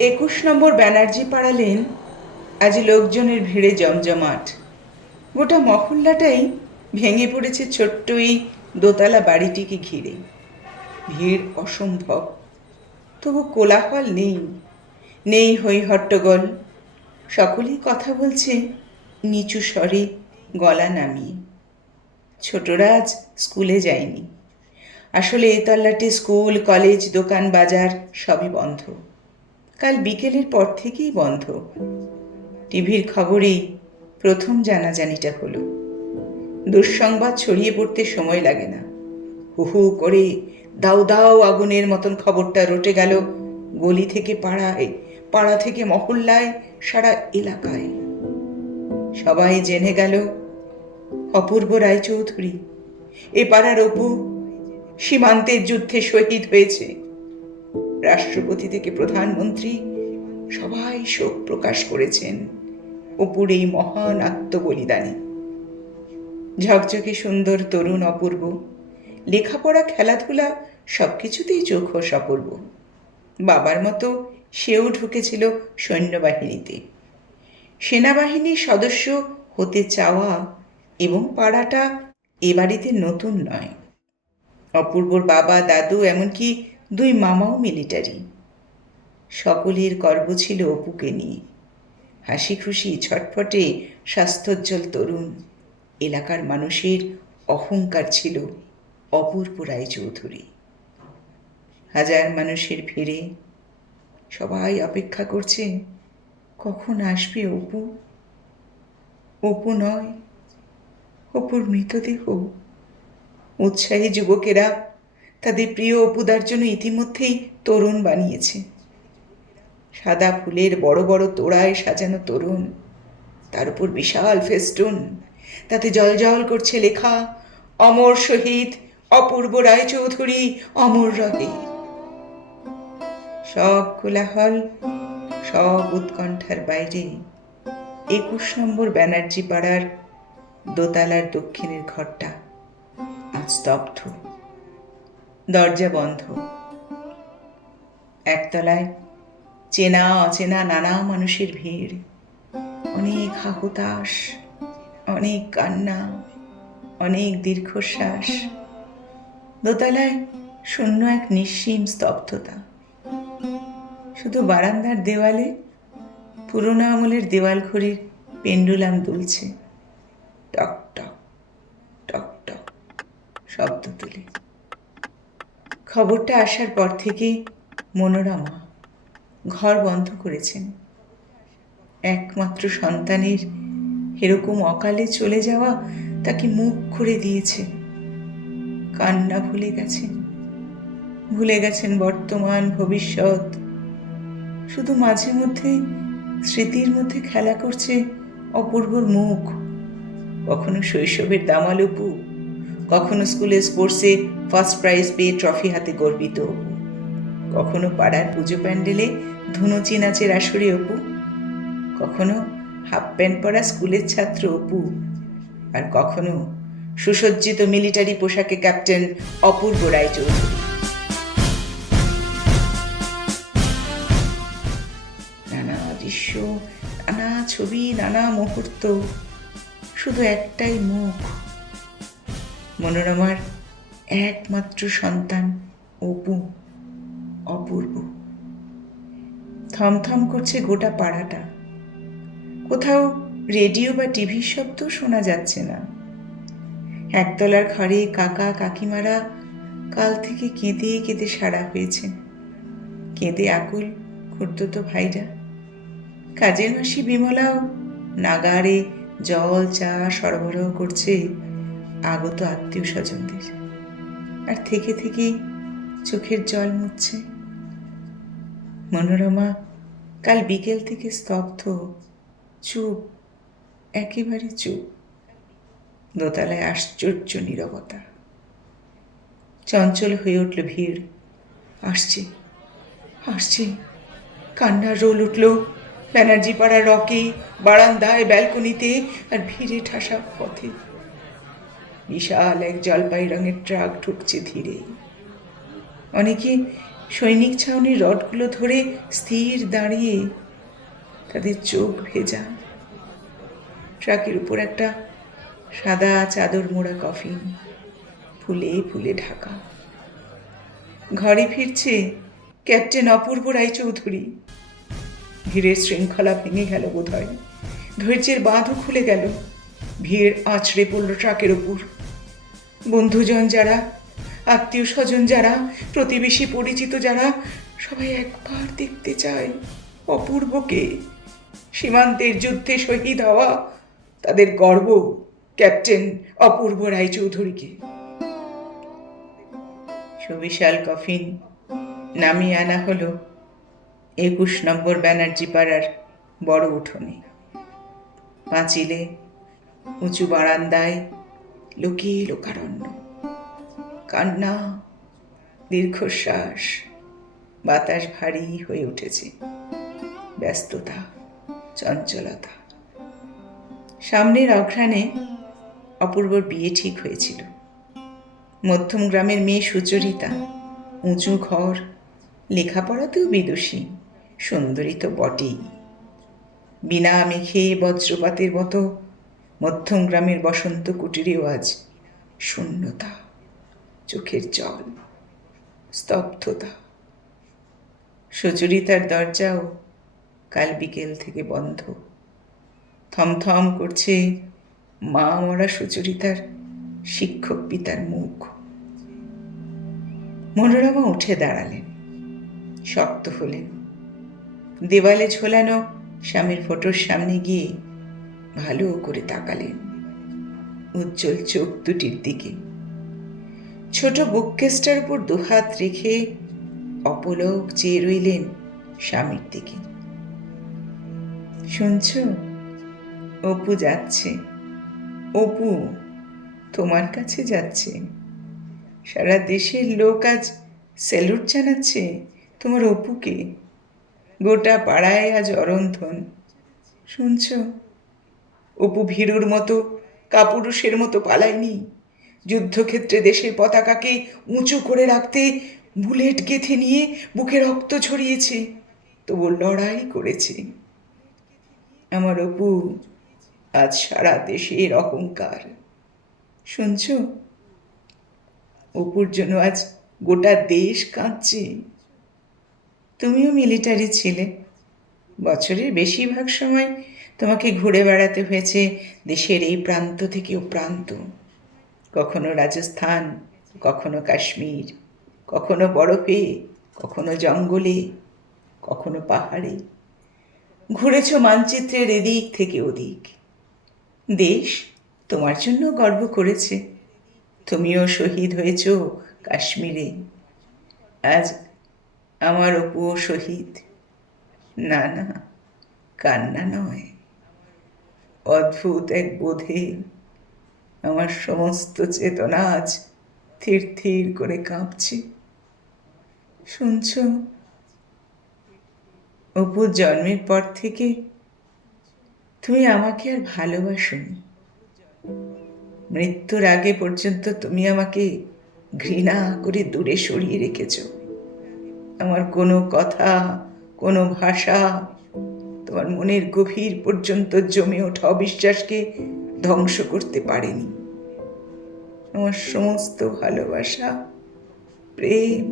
একুশ নম্বর ব্যানার্জি পাড়ালেন আজ লোকজনের ভিড়ে জমজমাট। গোটা মহল্লাটাই ভেঙে পড়েছে ছোট্ট এই দোতলা বাড়িটিকে ঘিরে। ভিড় অসম্ভব। তবু কোলাহল নেই। নেই হই হট্টগোল সকলেই কথা বলছে, নিচু স্বরে গলা নামিয়ে। ছোটরা আজ স্কুলে যায়নি। আসলে এ তল্লাটে স্কুল, কলেজ, দোকান, বাজার সবই বন্ধ। কাল বিকেলের পর থেকেই বন্ধ। টিভির খবরেই প্রথম জানাজানিটা হলো। দুঃসংবাদ ছড়িয়ে পড়তে সময় লাগে না। হু হু করে দাও দাও আগুনের মতন খবরটা রটে গেল গলি থেকে পাড়ায়, পাড়া থেকে মহল্লায়, সারা এলাকায়। সবাই জেনে গেল অপূর্ব রায়চৌধুরী। এ পাড়ার অপু সীমান্তের যুদ্ধে শহীদ হয়েছে। রাষ্ট্রপতি থেকে প্রধানমন্ত্রী সবাই শোক প্রকাশ করেছেন অপুর এই মহান আত্মবলিদানে। ঝকঝকে সুন্দর তরুণ অপূর্ব, লেখাপড়া, খেলাধুলা সবকিছুতেই চোখোশ অপূর্ব। বাবার মতো সেও ঢুকেছিল সৈন্যবাহিনীতে। সেনাবাহিনীর সদস্য হতে চাওয়া এবং পাড়াটা এ বাড়িতে নতুন নয়। অপূর্বর বাবা, দাদু, এমনকি দুই মামাও মিলিটারি। সকলের গর্ব ছিল অপুকে নিয়ে। হাসি খুশি ছটফটে স্বাস্থ্যোজ্জ্বল তরুণ, এলাকার মানুষের অহংকার ছিল অপূর্ব রায়চৌধুরী। হাজার মানুষের ভিড়ে সবাই অপেক্ষা করছে, কখন আসবে অপু? অপু নয়, অপুর মৃতদেহ। উৎসাহী যুবকেরা তাদের প্রিয় অপুদার জন্য ইতিমধ্যেই তরুণ বানিয়েছে। সাদা ফুলের বড় বড় তোড়ায় সাজানো তরুণ, তার উপর বিশাল ফেস্টুন, তাতে জল করছে লেখা, অমর শহীদ, অপূর্ব রায়চৌধুরী, অমর রহে। সব কোলাহল, সব উৎকণ্ঠার বাইরে, একুশ নম্বর ব্যানার্জি পাড়ার দোতলার দক্ষিণের ঘরটা আজ স্তব্ধ। দরজা বন্ধ। একতলায় চেনা অচেনা নানা মানুষের ভিড়। অনেক হাহুতাস অনেক কান্না, অনেক দীর্ঘশ্বাস। দোতলায় শূন্য এক নিঃসীম স্তব্ধতা। শুধু বারান্দার দেওয়ালে পুরোনো আমলের দেওয়াল ঘড়ির পেন্ডুলাম দুলছে। টক টক টক টক শব্দ তুলে। খবরটা আসার পর থেকে মনোরমা ঘর বন্ধ করেছেন। একমাত্র সন্তানের এরকম অকালে চলে যাওয়া তাকে মুখ করে দিয়েছে। কান্না ভুলে গেছেন। ভুলে গেছেন বর্তমান, ভবিষ্যৎ। শুধু মাঝে মধ্যে স্মৃতির মধ্যে খেলা করছে অপূর্বর মুখ। কখনো শৈশবের দামালুপু কখনো স্কুলে স্পোর্টসে ফার্স্ট প্রাইজ পেয়ে ট্রফি হাতে গর্বিত। অপু কখনো পাড়ার পুজো প্যান্ডেলে ধুনুচি নাচের আসরে অপু। কখনো হাফ প্যান্ট পরা স্কুলের ছাত্র অপু। আর কখনো সুসজ্জিত মিলিটারি পোশাকে ক্যাপ্টেন অপূর্ব রায়চৌধুরী। নানা দৃশ্য, নানা ছবি, নানা মুহূর্ত, শুধু একটাই মুখ। মনোরমার একমাত্র সন্তান অপু, অপূর্ব। থমথম করছে গোটা পাড়াটা। কোথাও রেডিও বা টিভির শব্দ শোনা যাচ্ছে না। একতলার ঘরে কাকা, কাকিমারা কাল থেকে কেঁদে কেঁদে সারা হয়েছে। কেঁদে আকুল খুঁড়তো ভাইরা। কাজের মাসি বিমলাও নাগারে জল, চা সরবরাহ করছে আগত আত্মীয় স্বজনদের আর থেকে থেকেই চোখের জল মুচ্ছে মনোরমা কাল বিকেল থেকে স্তব্ধ, চুপ, একেবারে চুপ। দোতলায় আশ্চর্য নীরবতা। চঞ্চল হয়ে উঠল ভিড়। আসছে আসছে। কান্নার রোল উঠল। ব্যানার্জি পাড়া রকে, বারান্দায়, ব্যালকনিতে, আর ভিড়ে ঠাসা পথে। বিশাল এক জলপাই রঙের ট্রাক ঢুকছে ধীরে। অনেকে সৈনিক ছাউনির রডগুলো ধরে স্থির দাঁড়িয়ে তাদের চোখ ভেজা। ট্রাকের উপর একটা সাদা চাদর মোড়া কফিন ফুলে ফুলে ঢাকা। ঘরে ফিরছে ক্যাপ্টেন অপূর্ব রায়চৌধুরী। ভিড়ের শৃঙ্খলা ভেঙে গেল বোধহয়। ধৈর্যের বাঁধও খুলে গেল। ভিড়, আছড়ে পড়ল ট্রাকের ওপর। বন্ধুজন যারা আত্মীয় স্বজন যারা, প্রতিবেশী পরিচিত যারা, সবাই একবার দেখতে চায় অপূর্বকে। সীমান্তের যুদ্ধে শহীদ হওয়া তাদের গর্ব, ক্যাপ্টেন অপূর্ব রায়চৌধুরীকে। সুবিশাল কফিন নামিয়ে আনা হলো একুশ নম্বর ব্যানার্জি পাড়ার বড় উঠোনে। পাঁচিলে উঁচু বারান্দায় লুকিয়ে লোকারণ্য। কান্না, দীর্ঘশ্বাস, বাতাস ভারী হয়ে উঠেছে। ব্যস্ততা, চঞ্চলতা। সামনের অঘ্রাণে অপূর্বর বিয়ে ঠিক হয়েছিল। মধ্যম গ্রামের মেয়ে সুচরিতা, উঁচু ঘর লেখাপড়াতেও বিদুষী, সুন্দরী তো বটেই। বিনা মেঘে বজ্রপাতের মতো মধ্যম গ্রামের বসন্ত কুটিরেও আজ শূন্যতা, চোখের জল, স্তব্ধতা। সুচরিতার দরজাও কাল বিকেল থেকে বন্ধ। থমথম করছে মা মরা সুচরিতার শিক্ষক পিতার মুখ। মনোরমা উঠে দাঁড়ালেন, শক্ত হলেন। দেওয়ালে ঝোলানো স্বামীর ফটোর সামনে গিয়ে ভালো করে তাকালেন উজ্জ্বল চোখ দুটির দিকে। ছোট বুককেসটার উপর দুহাত রেখে অপলক চেয়ে রইলেন স্বামীর দিকে। শুনছ? অপু যাচ্ছে। অপু, তোমার কাছে যাচ্ছে। সারা দেশের লোক আজ স্যালুট জানাচ্ছে তোমার অপুকে। গোটা পাড়ায় আজ অরন্ধন। শুনছ? অপু ভীরুর মতো, কাপুরুষের মতো পালায়নি। যুদ্ধক্ষেত্রে দেশের পতাকাকে উঁচু করে রাখতে বুলেট গেঁথে নিয়ে বুকে রক্ত ছড়িয়েছে তবু লড়াই করেছে। আমার অপু, আজ সারা দেশের অহংকার। শুনছ? অপুর জন্য আজ গোটা দেশ কাঁদছে। তুমিও মিলিটারি ছিলে। বছরের বেশিরভাগ সময় তোমাকে ঘুরে বেড়াতে হয়েছে দেশের এই প্রান্ত থেকে ও প্রান্ত কখনো রাজস্থান, কখনো কাশ্মীর, কখনো বরফে, কখনো জঙ্গলে, কখনো পাহাড়ে। ঘুরেছ মানচিত্রের এদিক থেকে ওদিক। দেশ তোমার জন্য গর্ব করেছে। তুমিও শহীদ হয়েছ কাশ্মীরে। আজ আমার অপুও শহীদ। না না, কান্না নয়। অদ্ভুত এক বোধে। আমার সমস্ত চেতনা আজ থির থির করে কাঁপছে। শুনছ? অপু, জন্মের পর থেকে তুমি আমাকে আর ভালোবাসনি। মৃত্যুর আগে পর্যন্ত তুমি আমাকে ঘৃণা করে দূরে সরিয়ে রেখেছ। আমার কোনো কথা, কোনো ভাষা তোমার মনের গভীর পর্যন্ত জমে ওঠা অবিশ্বাসকে ধ্বংস করতে পারেনি। আমার সমস্ত ভালোবাসা, প্রেম,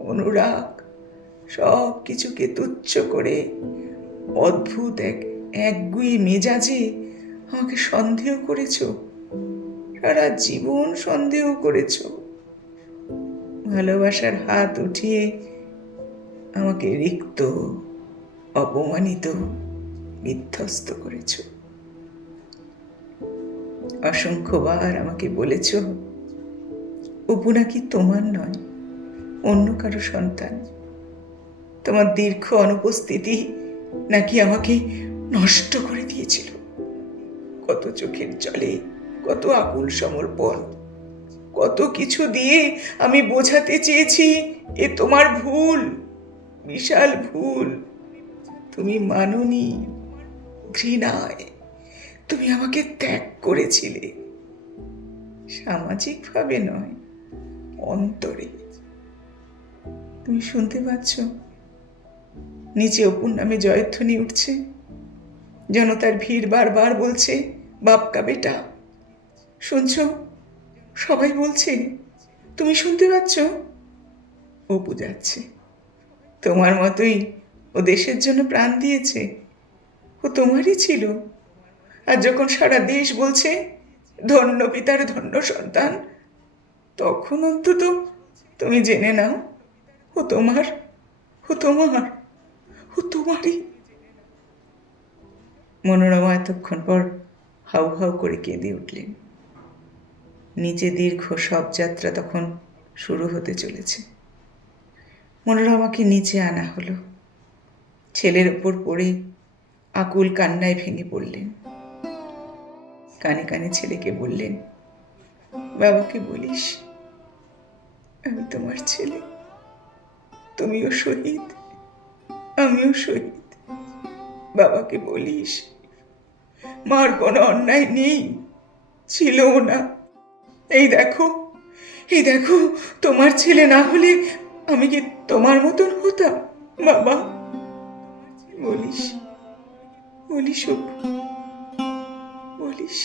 অনুরাগ, সব কিছুকে তুচ্ছ করে অদ্ভুত এক একগুয়ে মেজাজে আমাকে সন্দেহ করেছ, সারা জীবন সন্দেহ করেছ। ভালোবাসার হাত উঠিয়ে আমাকে রিক্ত অপমানিত, বিধ্বস্ত করেছ। অসংখ্যবার আমাকে বলেছ, অপু নাকি তোমার নয়, অন্য কারও সন্তান। তোমার দীর্ঘ অনুপস্থিতি নাকি আমাকে নষ্ট করে দিয়েছিল। কত চোখের জলে, কত আকুল সমর্পণ, কত কিছু দিয়ে আমি বোঝাতে চেয়েছি, এ তোমার ভুল, বিশাল ভুল। তুমি মাননি, ঘৃণায় তুমি আমাকে ত্যাগ করেছিলে। সামাজিকভাবে নয়, অন্তরে। তুমি শুনতে পাচ্ছ? নিচে অপুর নামে জয়ধ্বনি উঠছে। জনতার ভিড় বারবার বলছে বাপকা বেটা। শুনছ? সবাই বলছে, তুমি শুনতে পাচ্ছ? অপু যাচ্ছে। তোমার মতোই ও দেশের জন্য প্রাণ দিয়েছে। ও তোমারই ছিল। আর যখন সারা দেশ বলছে, ধন্য পিতার ধন্য সন্তান, তখন অন্তত তুমি জেনে নাও, ও তোমার ও তোমার, ও তোমারই। মনোরমা এতক্ষণ পর হাউ হাউ করে কেঁদে উঠলেন। নিচে দীর্ঘ শবযাত্রা তখন শুরু হতে চলেছে। মনোরমাকে নিচে আনা হলো। ছেলের ওপর পড়ে আকুল কান্নায় ভেঙে পড়লেন। কানে কানে ছেলেকে বললেন, বাবাকে বলিস, আমি তোমার ছেলে। তুমিও শহীদ, আমিও শহীদ। বাবাকে বলিস, মার কোনো অন্যায় নেই, ছিলও না। এই দেখো এই দেখো, তোমার ছেলে না হলে আমি কি তোমার মতন হতাম, বাবা? বলিস বলিস বলিস।